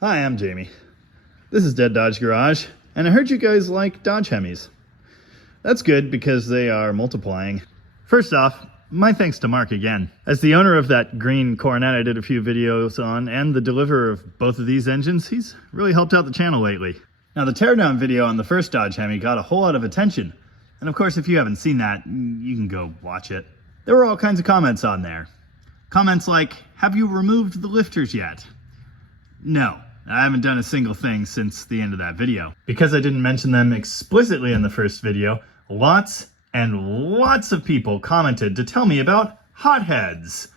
Hi, I'm Jamie. This is Dead Dodge Garage, and I heard you guys like Dodge Hemis. That's good because they are multiplying. First off, my thanks to Mark again. As the owner of that green Coronet I did a few videos on and the deliverer of both of these engines, he's really helped out the channel lately. Now the teardown video on the first Dodge Hemi got a whole lot of attention. And of course, if you haven't seen that, you can go watch it. There were all kinds of comments on there. Comments like, have you removed the lifters yet? No, I haven't done a single thing since the end of that video. Because I didn't mention them explicitly in the first video, lots and lots of people commented to tell me about hotheads.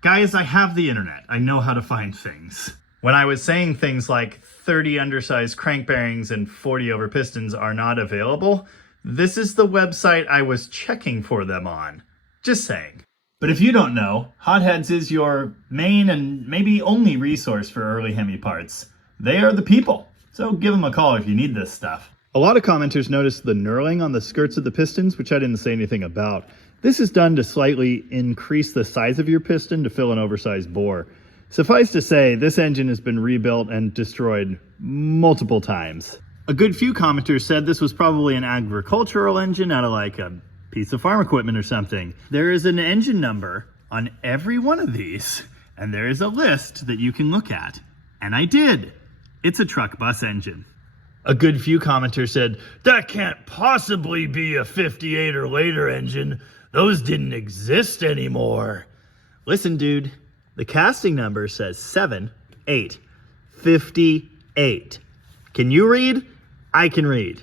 Guys, I have the internet. I know how to find things. When I was saying things like 30 undersized crank bearings and 40 over pistons are not available, this is the website I was checking for them on. Just saying. But if you don't know, Hotheads is your main and maybe only resource for early Hemi parts. They are the people, so give them a call if you need this stuff. A lot of commenters noticed the knurling on the skirts of the pistons, which I didn't say anything about. This is done to slightly increase the size of your piston to fill an oversized bore. Suffice to say, this engine has been rebuilt and destroyed multiple times. A good few commenters said this was probably an agricultural engine out of like a piece of farm equipment or something. There is an engine number on every one of these, and there is a list that you can look at. And I did. It's a truck bus engine. A good few commenters said, that can't possibly be a 58 or later engine. Those didn't exist anymore. Listen, dude, the casting number says 7858. Can you read? I can read.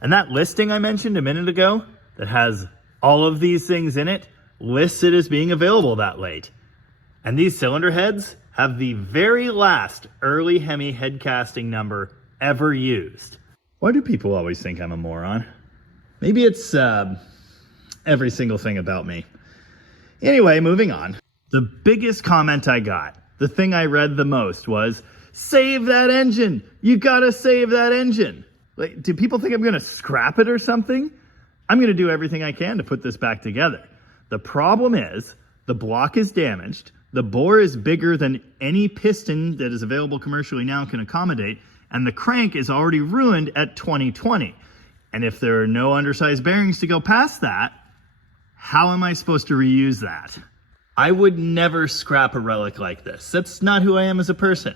And that listing I mentioned a minute ago that has all of these things in it lists it as being available that late. And these cylinder heads have the very last early Hemi head casting number ever used. Why do people always think I'm a moron? Maybe it's every single thing about me. Anyway, moving on. The biggest comment I got, the thing I read the most was, save that engine! You gotta save that engine! Like, do people think I'm gonna scrap it or something? I'm gonna do everything I can to put this back together. The problem is, the block is damaged, the bore is bigger than any piston that is available commercially now can accommodate, and the crank is already ruined at 2020. And if there are no undersized bearings to go past that, how am I supposed to reuse that? I would never scrap a relic like this. That's not who I am as a person.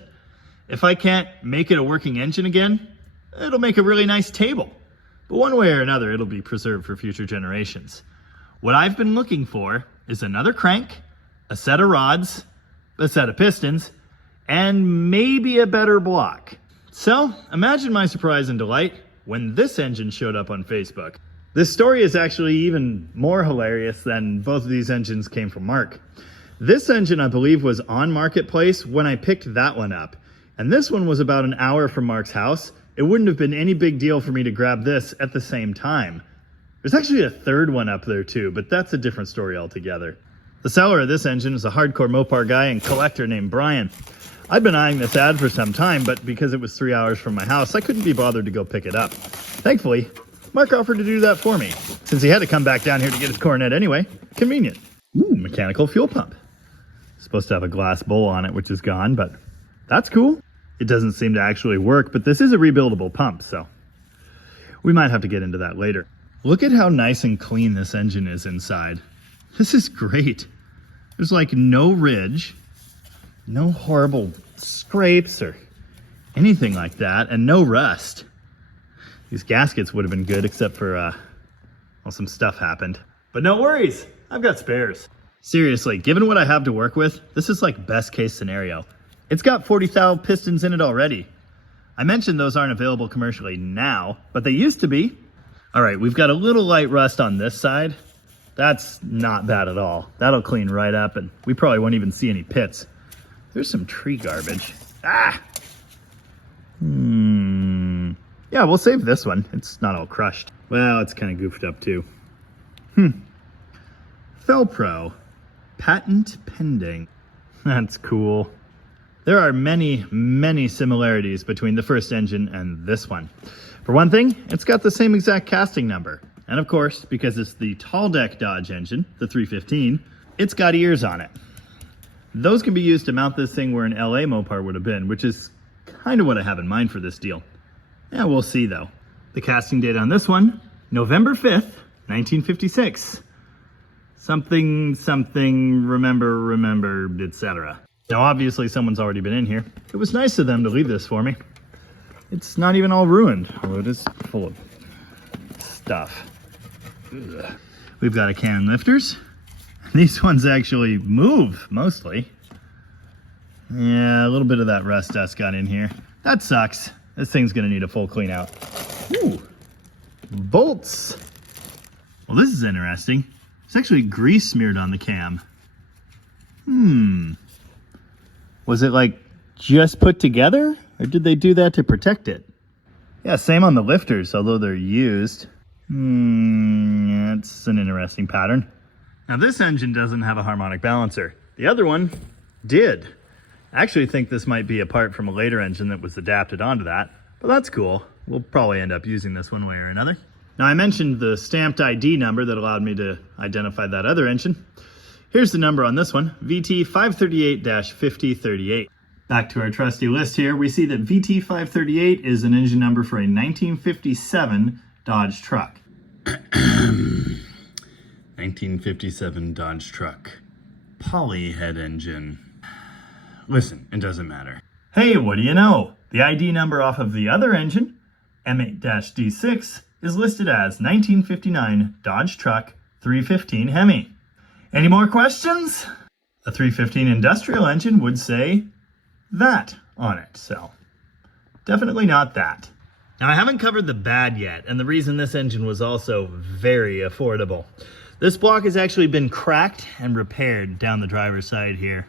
If I can't make it a working engine again, it'll make a really nice table. But one way or another, it'll be preserved for future generations. What I've been looking for is another crank, a set of rods, a set of pistons, and maybe a better block. So, imagine my surprise and delight when this engine showed up on Facebook. This story is actually even more hilarious than both of these engines came from Mark. This engine, I believe, was on Marketplace when I picked that one up. And this one was about an hour from Mark's house. It wouldn't have been any big deal for me to grab this at the same time. There's actually a third one up there too, but that's a different story altogether. The seller of this engine is a hardcore Mopar guy and collector named Brian. I'd been eyeing this ad for some time, but because it was 3 hours from my house, I couldn't be bothered to go pick it up. Thankfully, Mark offered to do that for me, since he had to come back down here to get his Coronet anyway. Convenient. Ooh, mechanical fuel pump. Supposed to have a glass bowl on it, which is gone, but that's cool. It doesn't seem to actually work, but this is a rebuildable pump, so we might have to get into that later. Look at how nice and clean this engine is inside. This is great. There's like no ridge, no horrible scrapes or anything like that, and no rust. These gaskets would have been good except for, well, some stuff happened. But no worries, I've got spares. Seriously, given what I have to work with, this is like best case scenario. It's got 40 thou pistons in it already. I mentioned those aren't available commercially now, but they used to be. All right, we've got a little light rust on this side. That's not bad at all. That'll clean right up and we probably won't even see any pits. There's some tree garbage. Ah! Yeah, we'll save this one. It's not all crushed. Well, it's kind of goofed up too. Felpro. Patent pending. That's cool. There are many, many similarities between the first engine and this one. For one thing, it's got the same exact casting number. And of course, because it's the tall deck Dodge engine, the 315, it's got ears on it. Those can be used to mount this thing where an LA Mopar would have been, which is kind of what I have in mind for this deal. Yeah, we'll see though. The casting date on this one, November 5th, 1956. Something, remember, etc. Now obviously someone's already been in here. It was nice of them to leave this for me. It's not even all ruined, although it is full of stuff. Ugh. We've got a can lifters. These ones actually move, mostly. Yeah, a little bit of that rust dust got in here. That sucks. This thing's gonna need a full clean out. Ooh, bolts. Well, this is interesting. There's actually grease smeared on the cam. Was it like just put together? Or did they do that to protect it? Yeah, same on the lifters, although they're used. It's an interesting pattern. Now this engine doesn't have a harmonic balancer. The other one did. I actually think this might be a part from a later engine that was adapted onto that, but that's cool. We'll probably end up using this one way or another. Now I mentioned the stamped ID number that allowed me to identify that other engine. Here's the number on this one, VT538-5038. Back to our trusty list here, we see that VT538 is an engine number for a 1957 Dodge truck. 1957 Dodge truck. Poly head engine. Listen, it doesn't matter. Hey, what do you know? The ID number off of the other engine, M8-D6, is listed as 1959 Dodge truck 315 Hemi. Any more questions? A 315 industrial engine would say that on it, so definitely not that. Now I haven't covered the bad yet, and the reason this engine was also very affordable. This block has actually been cracked and repaired down the driver's side here.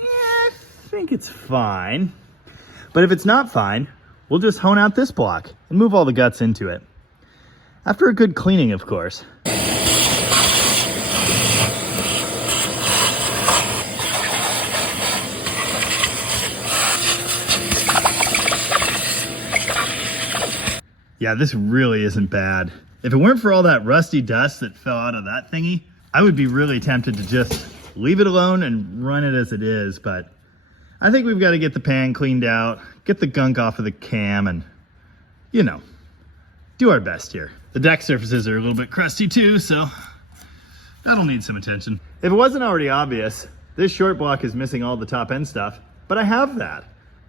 I think it's fine, but if it's not fine, we'll just hone out this block and move all the guts into it. After a good cleaning, of course. Yeah, this really isn't bad. If it weren't for all that rusty dust that fell out of that thingy, I would be really tempted to just leave it alone and run it as it is, but I think we've got to get the pan cleaned out, get the gunk off of the cam, and, you know, do our best here. The deck surfaces are a little bit crusty too, so that'll need some attention. If it wasn't already obvious, this short block is missing all the top end stuff, but I have that.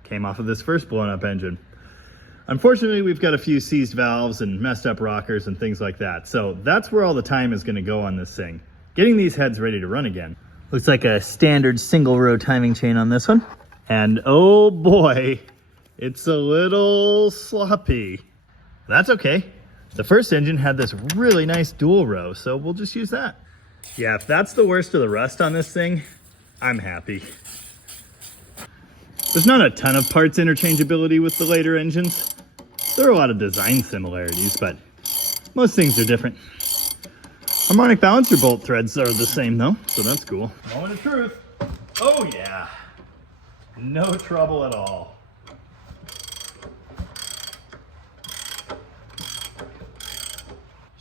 Came off of this first blown up engine. Unfortunately, we've got a few seized valves and messed up rockers and things like that. So that's where all the time is going to go on this thing. Getting these heads ready to run again. Looks like a standard single row timing chain on this one. And oh boy, it's a little sloppy. That's okay. The first engine had this really nice dual row, so we'll just use that. Yeah, if that's the worst of the rust on this thing, I'm happy. There's not a ton of parts interchangeability with the later engines. There are a lot of design similarities, but most things are different. Harmonic balancer bolt threads are the same though, so that's cool. Moment of truth. Oh yeah. No trouble at all.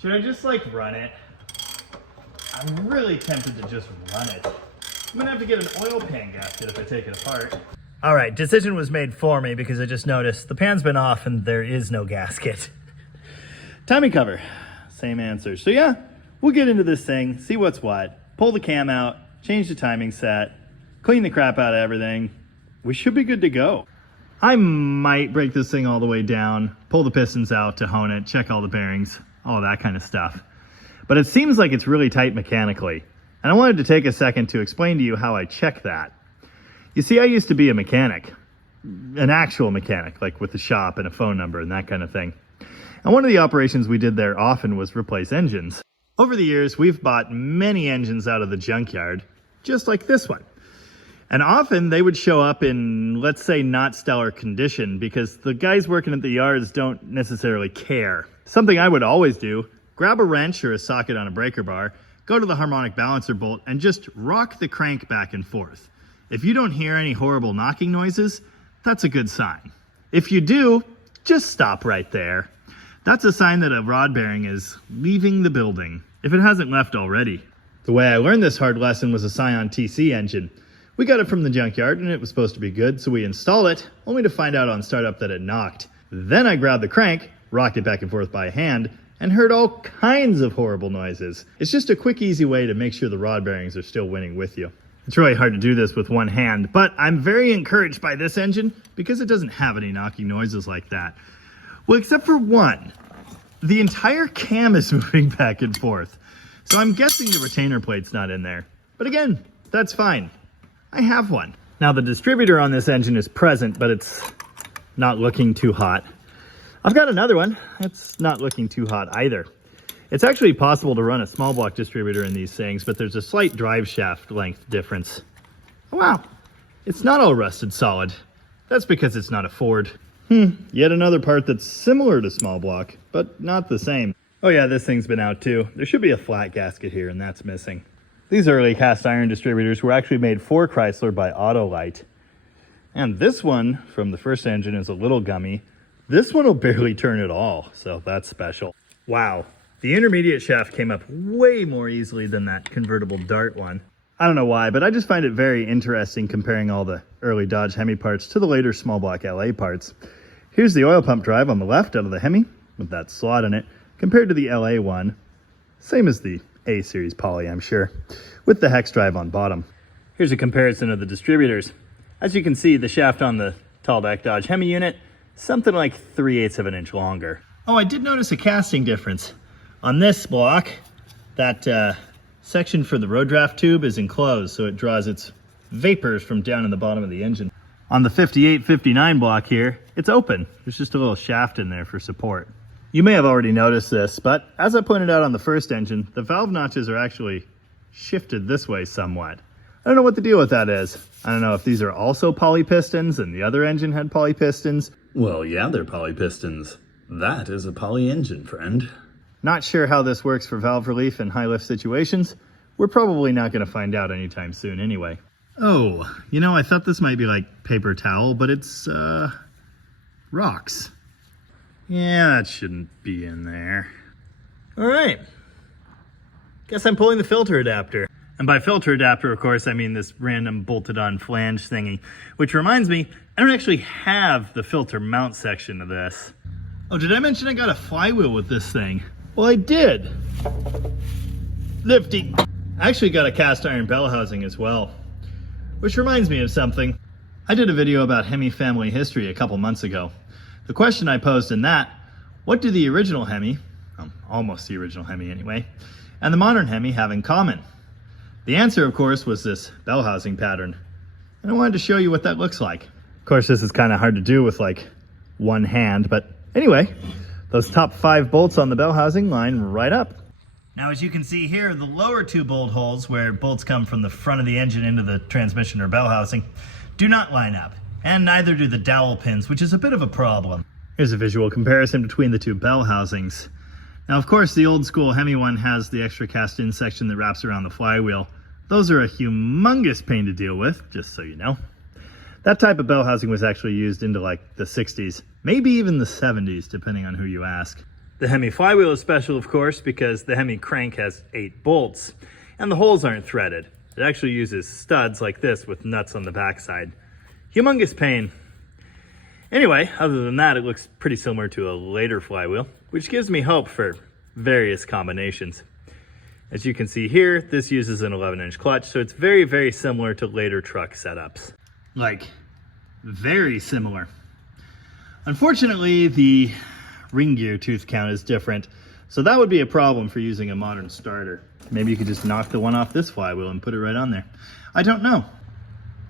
Should I just like run it? I'm really tempted to just run it. I'm gonna have to get an oil pan gasket if I take it apart. All right, decision was made for me because I just noticed the pan's been off and there is no gasket. Timing cover, same answer. So yeah, we'll get into this thing, see what's what, pull the cam out, change the timing set, clean the crap out of everything. We should be good to go. I might break this thing all the way down, pull the pistons out to hone it, check all the bearings, all that kind of stuff. But it seems like it's really tight mechanically. And I wanted to take a second to explain to you how I check that. You see, I used to be a mechanic, an actual mechanic, like with a shop and a phone number and that kind of thing. And one of the operations we did there often was replace engines. Over the years, we've bought many engines out of the junkyard, just like this one. And often they would show up in, let's say, not stellar condition because the guys working at the yards don't necessarily care. Something I would always do, grab a wrench or a socket on a breaker bar, go to the harmonic balancer bolt and just rock the crank back and forth. If you don't hear any horrible knocking noises, that's a good sign. If you do, just stop right there. That's a sign that a rod bearing is leaving the building, if it hasn't left already. The way I learned this hard lesson was a Scion TC engine, We got it from the junkyard and it was supposed to be good, so we installed it, only to find out on startup that it knocked. Then I grabbed the crank, rocked it back and forth by hand, and heard all kinds of horrible noises. It's just a quick, easy way to make sure the rod bearings are still winning with you. It's really hard to do this with one hand, but I'm very encouraged by this engine because it doesn't have any knocking noises like that. Well, except for one. The entire cam is moving back and forth. So I'm guessing the retainer plate's not in there. But again, that's fine. I have one. Now the distributor on this engine is present, but it's not looking too hot. I've got another one. It's not looking too hot either. It's actually possible to run a small block distributor in these things, but there's a slight drive shaft length difference. Oh, wow, it's not all rusted solid. That's because it's not a Ford. Yet another part that's similar to small block, but not the same. Oh yeah, this thing's been out too. There should be a flat gasket here, and that's missing. These early cast iron distributors were actually made for Chrysler by Autolite. And this one from the first engine is a little gummy. This one will barely turn at all, so that's special. Wow. The intermediate shaft came up way more easily than that convertible Dart one. I don't know why, but I just find it very interesting comparing all the early Dodge Hemi parts to the later small block LA parts. Here's the oil pump drive on the left out of the Hemi, with that slot in it, compared to the LA one. Same as the A-series poly, I'm sure, with the hex drive on bottom. Here's a comparison of the distributors. As you can see, the shaft on the tall deck Dodge Hemi unit, something like 3/8 of an inch longer. Oh, I did notice a casting difference. On this block, that section for the road draft tube is enclosed, so it draws its vapors from down in the bottom of the engine. On the 58-59 block here, it's open. There's just a little shaft in there for support. You may have already noticed this, but as I pointed out on the first engine, the valve notches are actually shifted this way somewhat. I don't know what the deal with that is. I don't know if these are also poly pistons and the other engine had poly pistons. Well, yeah, they're poly pistons. That is a poly engine, friend. Not sure how this works for valve relief in high lift situations. We're probably not going to find out anytime soon anyway. Oh, you know, I thought this might be like paper towel, but it's, rocks. Yeah, that shouldn't be in there. All right. Guess I'm pulling the filter adapter. And by filter adapter, of course, I mean this random bolted on flange thingy, which reminds me, I don't actually have the filter mount section of this. Oh, did I mention I got a flywheel with this thing? Well, I did. Lifty. I actually got a cast iron bell housing as well, which reminds me of something. I did a video about Hemi family history a couple months ago. The question I posed in that, what do the original Hemi, almost the original Hemi anyway, and the modern Hemi have in common? The answer, of course, was this bell housing pattern. And I wanted to show you what that looks like. Of course, this is kind of hard to do with like one hand, but anyway, those top 5 bolts on the bell housing line right up. Now, as you can see here, the lower 2 bolt holes where bolts come from the front of the engine into the transmission or bell housing do not line up, and neither do the dowel pins, which is a bit of a problem. Here's a visual comparison between the 2 bell housings. Now, of course, the old school Hemi one has the extra cast-in section that wraps around the flywheel. Those are a humongous pain to deal with, just so you know. That type of bell housing was actually used into like the 60s, maybe even the 70s, depending on who you ask. The Hemi flywheel is special, of course, because the Hemi crank has 8 bolts, and the holes aren't threaded. It actually uses studs like this with nuts on the backside. Humongous pain. Anyway, other than that, it looks pretty similar to a later flywheel, which gives me hope for various combinations. As you can see here, this uses an 11-inch clutch, so it's very, very similar to later truck setups. Like, very similar. Unfortunately, the ring gear tooth count is different, so that would be a problem for using a modern starter. Maybe you could just knock the one off this flywheel and put it right on there. I don't know.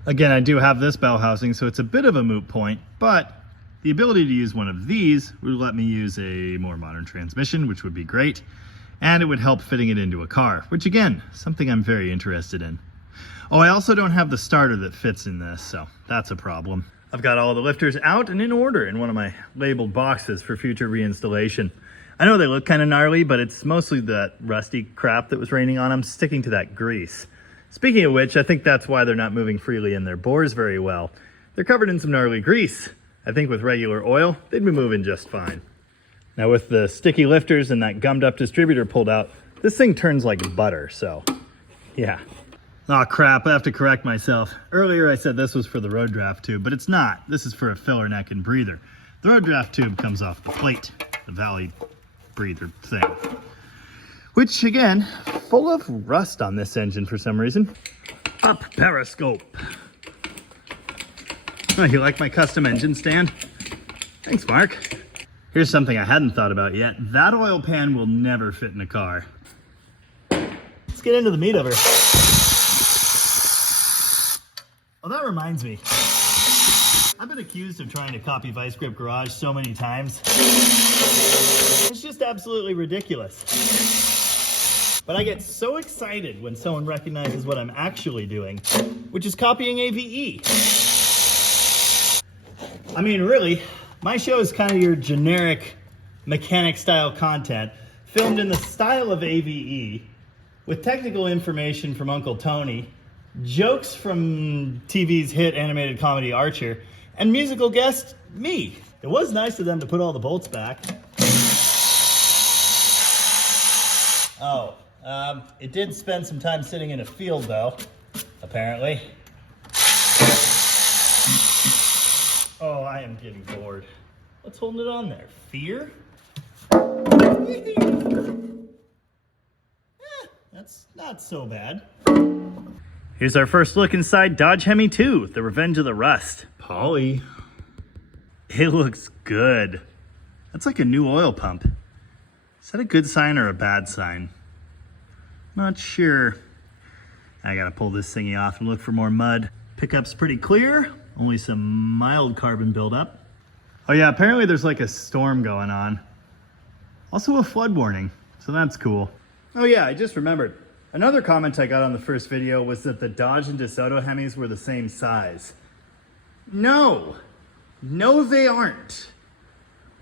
Again, I do have this bell housing, so it's a bit of a moot point, but the ability to use one of these would let me use a more modern transmission, which would be great, and it would help fitting it into a car, which again, something I'm very interested in. Oh, I also don't have the starter that fits in this, so that's a problem. I've got all the lifters out and in order in one of my labeled boxes for future reinstallation. I know they look kind of gnarly, but it's mostly that rusty crap that was raining on them sticking to that grease. Speaking of which, I think that's why they're not moving freely in their bores very well. They're covered in some gnarly grease. I think with regular oil, they'd be moving just fine. Now with the sticky lifters and that gummed up distributor pulled out, this thing turns like butter, so yeah. Aw, crap, I have to correct myself. Earlier I said this was for the road draft tube, but it's not. This is for a filler neck and breather. The road draft tube comes off the plate, the valley breather thing. Which, again, full of rust on this engine for some reason. Up periscope. Oh, you like my custom engine stand? Thanks, Mark. Here's something I hadn't thought about yet. That oil pan will never fit in a car. Let's get into the meat of her. Oh, that reminds me. I've been accused of trying to copy Vice Grip Garage so many times. It's just absolutely ridiculous. But I get so excited when someone recognizes what I'm actually doing, which is copying AVE. I mean, really, my show is kind of your generic mechanic style content, filmed in the style of AVE, with technical information from Uncle Tony, jokes from TV's hit animated comedy Archer, and musical guest me. It was nice of them to put all the bolts back. Oh, it did spend some time sitting in a field though, apparently. Oh, I am getting bored. What's holding it on there? Fear? That's not so bad. Here's our first look inside Dodge Hemi II, the Revenge of the Rust. Poly. It looks good. That's like a new oil pump. Is that a good sign or a bad sign? Not sure. I gotta pull this thingy off and look for more mud. Pickup's pretty clear. Only some mild carbon buildup. Oh yeah, apparently there's like a storm going on. Also a flood warning, so that's cool. Oh yeah, I just remembered. Another comment I got on the first video was that the Dodge and DeSoto Hemis were the same size. No, they aren't.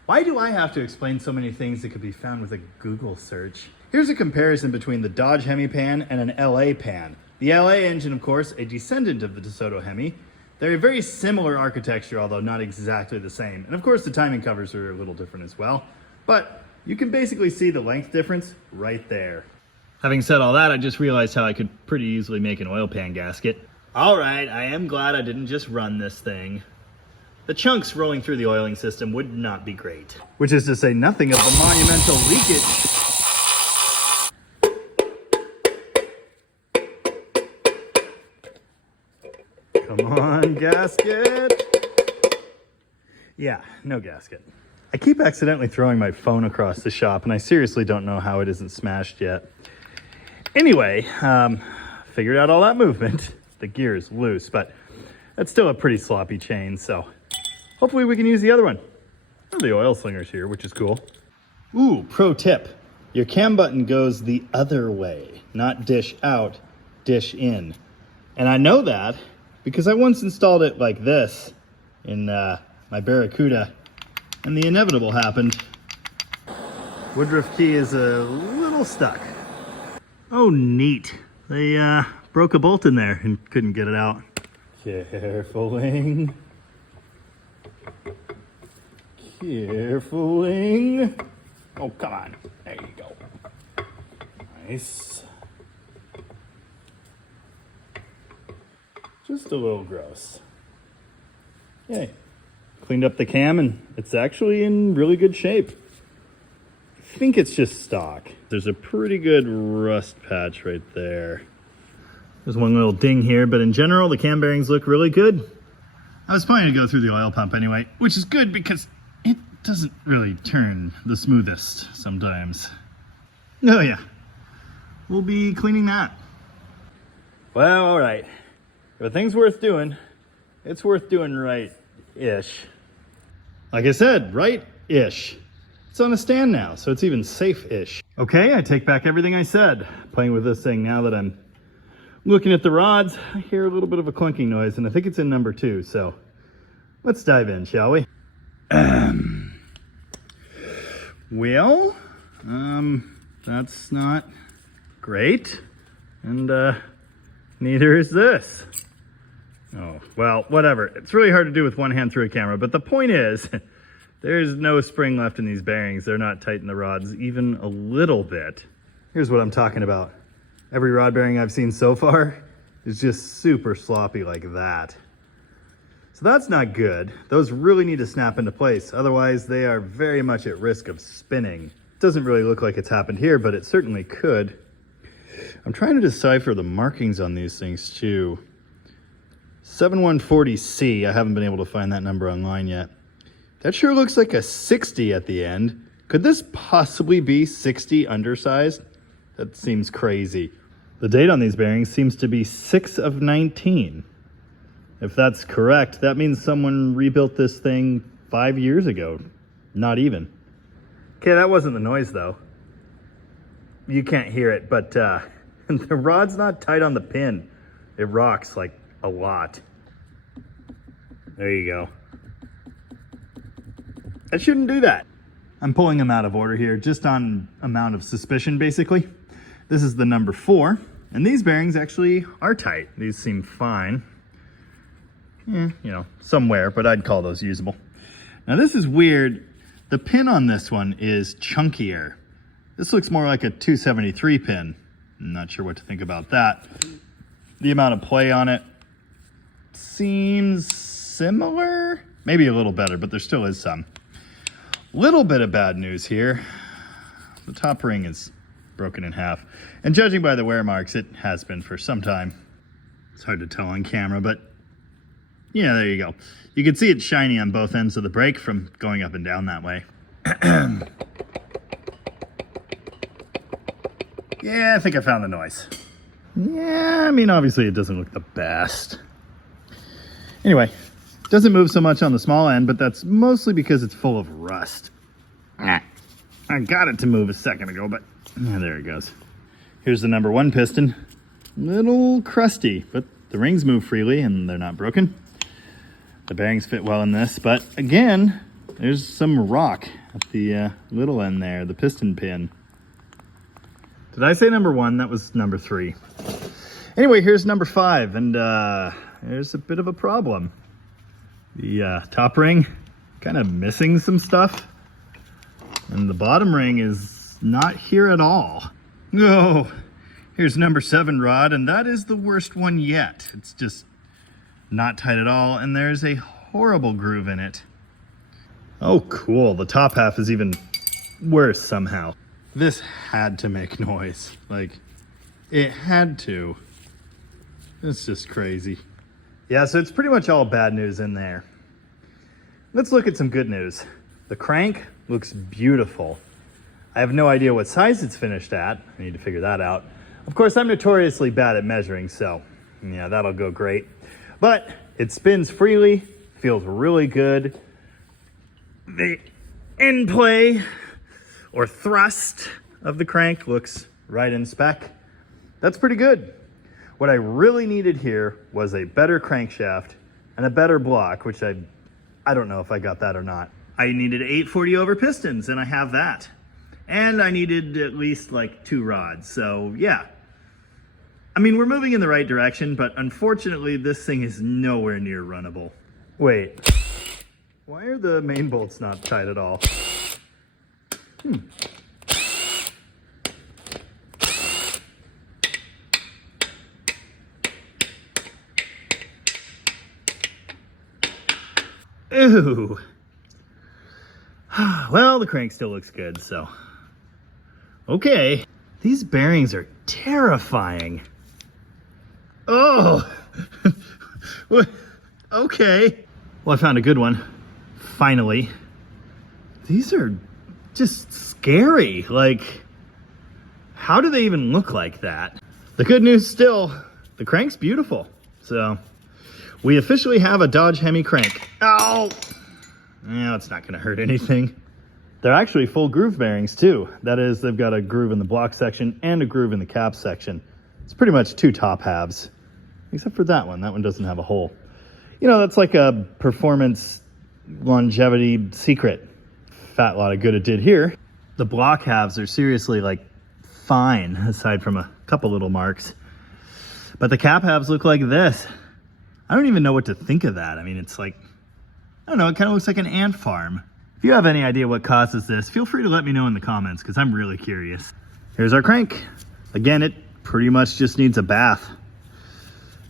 Why do I have to explain so many things that could be found with a Google search? Here's a comparison between the Dodge Hemi pan and an LA pan. The LA engine, of course, a descendant of the DeSoto Hemi. They're a very similar architecture, although not exactly the same. And of course, the timing covers are a little different as well. But you can basically see the length difference right there. Having said all that, I just realized how I could pretty easily make an oil pan gasket. All right, I am glad I didn't just run this thing. The chunks rolling through the oiling system would not be great. Which is to say nothing of the monumental leakage. Come on, gasket. Yeah, no gasket. I keep accidentally throwing my phone across the shop, and I seriously don't know how it isn't smashed yet. Anyway, figured out all that movement. The gear is loose, but that's still a pretty sloppy chain, so hopefully we can use the other one. Oh, the oil slinger's here, which is cool. Ooh, pro tip. Your cam button goes the other way, not dish out, dish in. And I know that because I once installed it like this in my Barracuda, and the inevitable happened. Woodruff key is a little stuck. Oh, neat. They broke a bolt in there and couldn't get it out. Carefuling. Carefuling. Oh, come on. There you go. Nice. Just a little gross. Yay. Cleaned up the cam and it's actually in really good shape. I think it's just stock. There's a pretty good rust patch right there. There's one little ding here, but in general, the cam bearings look really good. I was planning to go through the oil pump anyway, which is good because it doesn't really turn the smoothest sometimes. Oh yeah, we'll be cleaning that. Well, all right. If a thing's worth doing, it's worth doing right-ish. Like I said, right-ish. It's on a stand now, so it's even safe-ish. Okay, I take back everything I said. Playing with this thing now that I'm looking at the rods, I hear a little bit of a clunking noise, and I think it's in number 2, so let's dive in, shall we? Well, that's not great, and neither is this. Oh, well, whatever. It's really hard to do with one hand through a camera, but the point is, there's no spring left in these bearings. They're not tight in the rods even a little bit. Here's what I'm talking about. Every rod bearing I've seen so far is just super sloppy like that. So that's not good. Those really need to snap into place. Otherwise, they are very much at risk of spinning. It doesn't really look like it's happened here, but it certainly could. I'm trying to decipher the markings on these things too. 7140C, I haven't been able to find that number online yet. That sure looks like a 60 at the end. Could this possibly be 60 undersized? That seems crazy. The date on these bearings seems to be 6 of 19. If that's correct, that means someone rebuilt this thing 5 years ago. Not even. Okay, that wasn't the noise though. You can't hear it, but the rod's not tight on the pin. It rocks like a lot. There you go. I shouldn't do that. I'm pulling them out of order here, just on amount of suspicion, basically. This is the number 4, and these bearings actually are tight. These seem fine. You know, somewhere, but I'd call those usable. Now this is weird. The pin on this one is chunkier. This looks more like a 273 pin. I'm not sure what to think about that. The amount of play on it seems similar. Maybe a little better, but there still is some. Little bit of bad news here. The top ring is broken in half. And judging by the wear marks, it has been for some time. It's hard to tell on camera, but yeah, there you go. You can see it's shiny on both ends of the brake from going up and down that way. Yeah, I think I found the noise. Yeah, I mean, obviously it doesn't look the best. Anyway, doesn't move so much on the small end, but that's mostly because it's full of rust. I got it to move a second ago, but yeah, there it goes. Here's the number 1 piston. Little crusty, but the rings move freely and they're not broken. The bearings fit well in this, but again, there's some rock at the little end there, the piston pin. Did I say number 1? That was number 3. Anyway, here's number 5, and there's a bit of a problem. The top ring kind of missing some stuff, and the bottom ring is not here at all. Oh, here's number 7 rod, and that is the worst one yet. It's just not tight at all, and there's a horrible groove in it. Oh, cool. The top half is even worse somehow. This had to make noise. Like, it had to. It's just crazy. Yeah, so it's pretty much all bad news in there. Let's look at some good news. The crank looks beautiful. I have no idea what size it's finished at. I need to figure that out. Of course, I'm notoriously bad at measuring, so yeah, that'll go great. But it spins freely, feels really good. The end play or thrust of the crank looks right in spec. That's pretty good. What I really needed here was a better crankshaft and a better block, which I don't know if I got that or not. I needed 840 over pistons, and I have that. And I needed at least like 2 rods, so yeah. I mean, we're moving in the right direction, but unfortunately this thing is nowhere near runnable. Wait, why are the main bolts not tight at all? Ooh. Well, the crank still looks good, so. Okay. These bearings are terrifying. Oh. Okay. Well, I found a good one. Finally. These are just scary. Like, how do they even look like that? The good news still, the crank's beautiful. So, we officially have a Dodge Hemi crank. Ow! Yeah, it's not gonna hurt anything. They're actually full groove bearings too. That is, they've got a groove in the block section and a groove in the cap section. It's pretty much 2 top halves, except for that one. That one doesn't have a hole. You know, that's like a performance longevity secret. Fat lot of good it did here. The block halves are seriously like fine, aside from a couple little marks. But the cap halves look like this. I don't even know what to think of that. I mean, it's like, I don't know, it kind of looks like an ant farm. If you have any idea what causes this, feel free to let me know in the comments, because I'm really curious. Here's our crank. Again, it pretty much just needs a bath.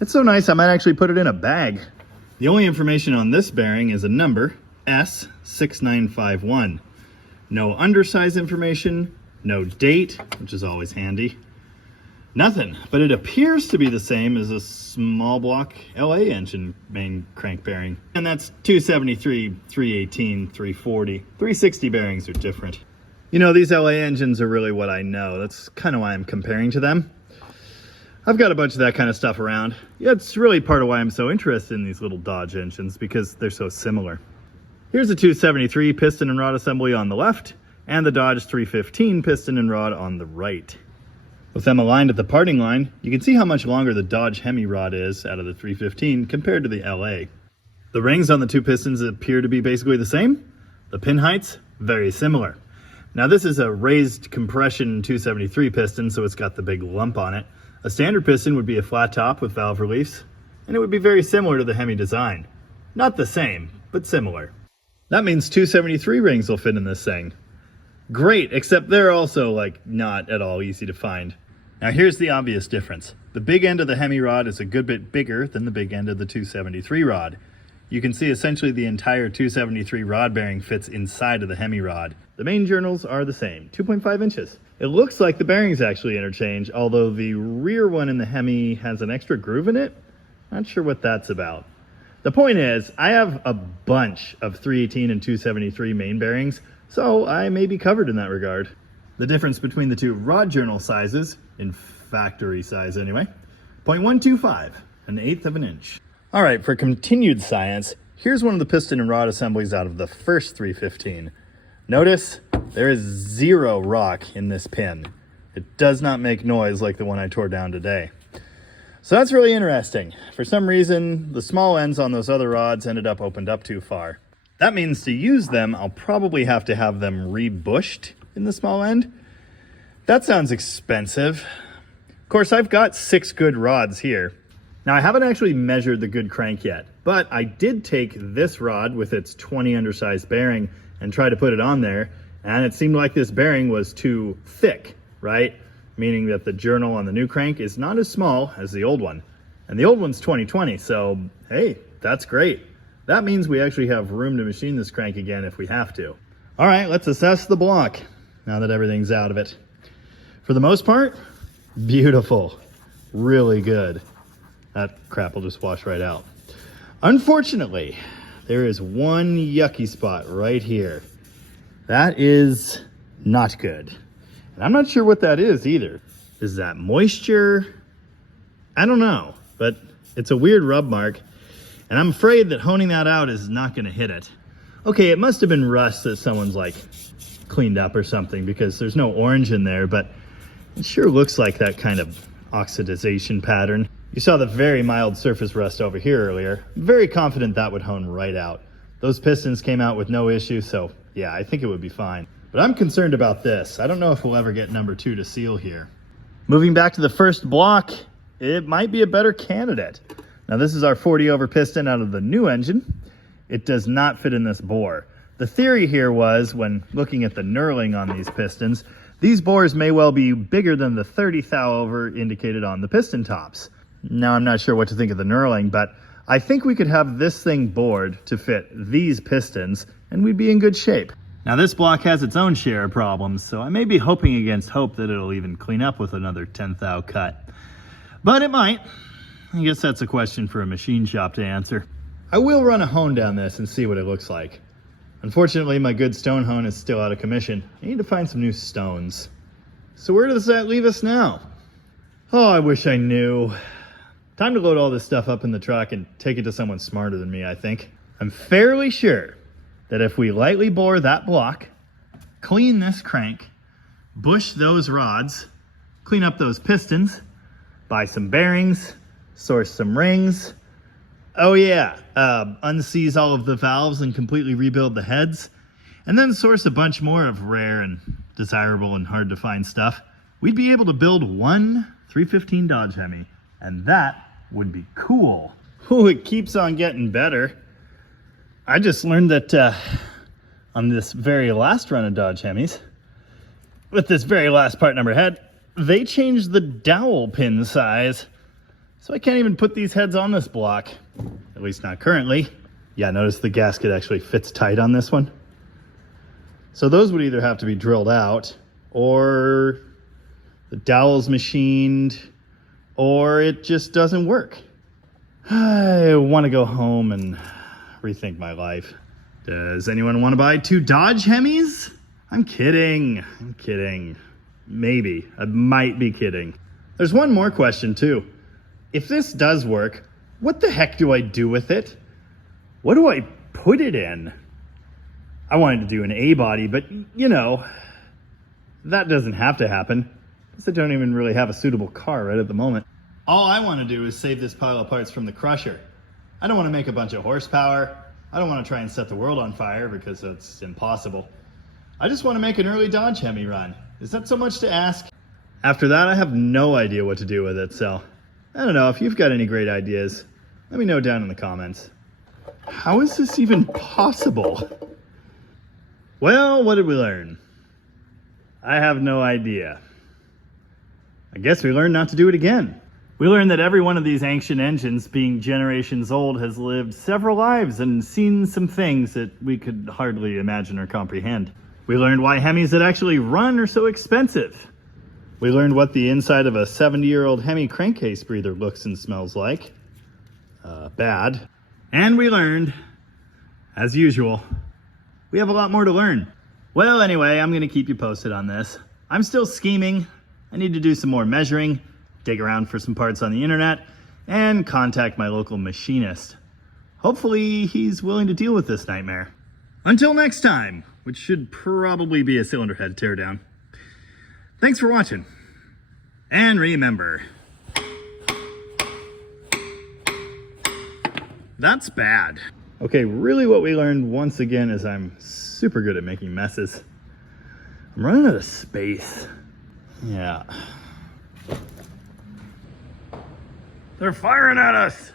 It's so nice I might actually put it in a bag. The only information on this bearing is a number, S6951. No undersize information, no date, which is always handy. Nothing, but it appears to be the same as a small block LA engine main crank bearing. And that's 273, 318, 340. 360 bearings are different. You know, these LA engines are really what I know. That's kind of why I'm comparing to them. I've got a bunch of that kind of stuff around. Yeah, it's really part of why I'm so interested in these little Dodge engines, because they're so similar. Here's a 273 piston and rod assembly on the left, and the Dodge 315 piston and rod on the right. With them aligned at the parting line, you can see how much longer the Dodge Hemi rod is out of the 315 compared to the LA. The rings on the two pistons appear to be basically the same. The pin heights, very similar. Now this is a raised compression 273 piston, so it's got the big lump on it. A standard piston would be a flat top with valve reliefs, and it would be very similar to the Hemi design. Not the same, but similar. That means 273 rings will fit in this thing. Great, except they're also not at all easy to find. Now here's the obvious difference. The big end of the Hemi rod is a good bit bigger than the big end of the 273 rod. You can see essentially the entire 273 rod bearing fits inside of the Hemi rod. The main journals are the same, 2.5 inches. It looks like the bearings actually interchange, although the rear one in the Hemi has an extra groove in it. Not sure what that's about. The point is, I have a bunch of 318 and 273 main bearings, so I may be covered in that regard. The difference between the two rod journal sizes, in factory size anyway, 0.125, an eighth of an inch. All right, for continued science, here's one of the piston and rod assemblies out of the first 315. Notice there is 0 rock in this pin. It does not make noise like the one I tore down today. So that's really interesting. For some reason, the small ends on those other rods ended up opened up too far. That means to use them, I'll probably have to have them rebushed in the small end. That sounds expensive. Of course, I've got 6 good rods here. Now, I haven't actually measured the good crank yet, but I did take this rod with its 20 undersized bearing and try to put it on there, and it seemed like this bearing was too thick, right? Meaning that the journal on the new crank is not as small as the old one. And the old one's 2020, so hey, that's great. That means we actually have room to machine this crank again if we have to. All right, let's assess the block now that everything's out of it. For the most part, beautiful, really good. That crap will just wash right out. Unfortunately, there is one yucky spot right here. That is not good. And I'm not sure what that is either. Is that moisture? I don't know, but it's a weird rub mark. And I'm afraid that honing that out is not gonna hit it. Okay, it must have been rust that someone's cleaned up or something, because there's no orange in there, but it sure looks like that kind of oxidization pattern. You saw the very mild surface rust over here earlier. I'm very confident that would hone right out. Those pistons came out with no issue, so yeah, I think it would be fine. But I'm concerned about this. I don't know if we'll ever get number 2 to seal here. Moving back to the first block, it might be a better candidate. Now this is our 40 over piston out of the new engine. It does not fit in this bore. The theory here was, when looking at the knurling on these pistons, these bores may well be bigger than the 30 thou over indicated on the piston tops. Now I'm not sure what to think of the knurling, but I think we could have this thing bored to fit these pistons and we'd be in good shape. Now this block has its own share of problems, so I may be hoping against hope that it'll even clean up with another 10 thou cut. But it might. I guess that's a question for a machine shop to answer. I will run a hone down this and see what it looks like. Unfortunately, my good stone hone is still out of commission. I need to find some new stones. So where does that leave us now? Oh, I wish I knew. Time to load all this stuff up in the truck and take it to someone smarter than me, I think. I'm fairly sure that if we lightly bore that block, clean this crank, bush those rods, clean up those pistons, buy some bearings, source some rings, oh yeah, unseize all of the valves and completely rebuild the heads, and then source a bunch more of rare and desirable and hard to find stuff, we'd be able to build one 315 Dodge Hemi, and that would be cool. Oh, it keeps on getting better. I just learned that on this very last run of Dodge Hemis, with this very last part number head, they changed the dowel pin size. So I can't even put these heads on this block, at least not currently. Yeah, notice the gasket actually fits tight on this one. So those would either have to be drilled out, or the dowel's machined, or it just doesn't work. I want to go home and rethink my life. Does anyone want to buy 2 Dodge Hemis? I'm kidding. Maybe. I might be kidding. There's one more question too. If this does work, what the heck do I do with it? What do I put it in? I wanted to do an A-body, but you know, that doesn't have to happen. Because I don't even really have a suitable car right at the moment. All I want to do is save this pile of parts from the crusher. I don't want to make a bunch of horsepower. I don't want to try and set the world on fire because that's impossible. I just want to make an early Dodge Hemi run. Is that so much to ask? After that, I have no idea what to do with it, so I don't know. If you've got any great ideas, let me know down in the comments. How is this even possible? Well, what did we learn? I have no idea. I guess we learned not to do it again. We learned that every one of these ancient engines, being generations old, has lived several lives and seen some things that we could hardly imagine or comprehend. We learned why Hemis that actually run are so expensive. We learned what the inside of a 70-year-old Hemi crankcase breather looks and smells like. Bad. And we learned, as usual, we have a lot more to learn. Well, anyway, I'm going to keep you posted on this. I'm still scheming. I need to do some more measuring, dig around for some parts on the internet, and contact my local machinist. Hopefully he's willing to deal with this nightmare. Until next time, which should probably be a cylinder head teardown. Thanks for watching. And remember, that's bad. Okay, really what we learned once again is I'm super good at making messes. I'm running out of space. Yeah. They're firing at us!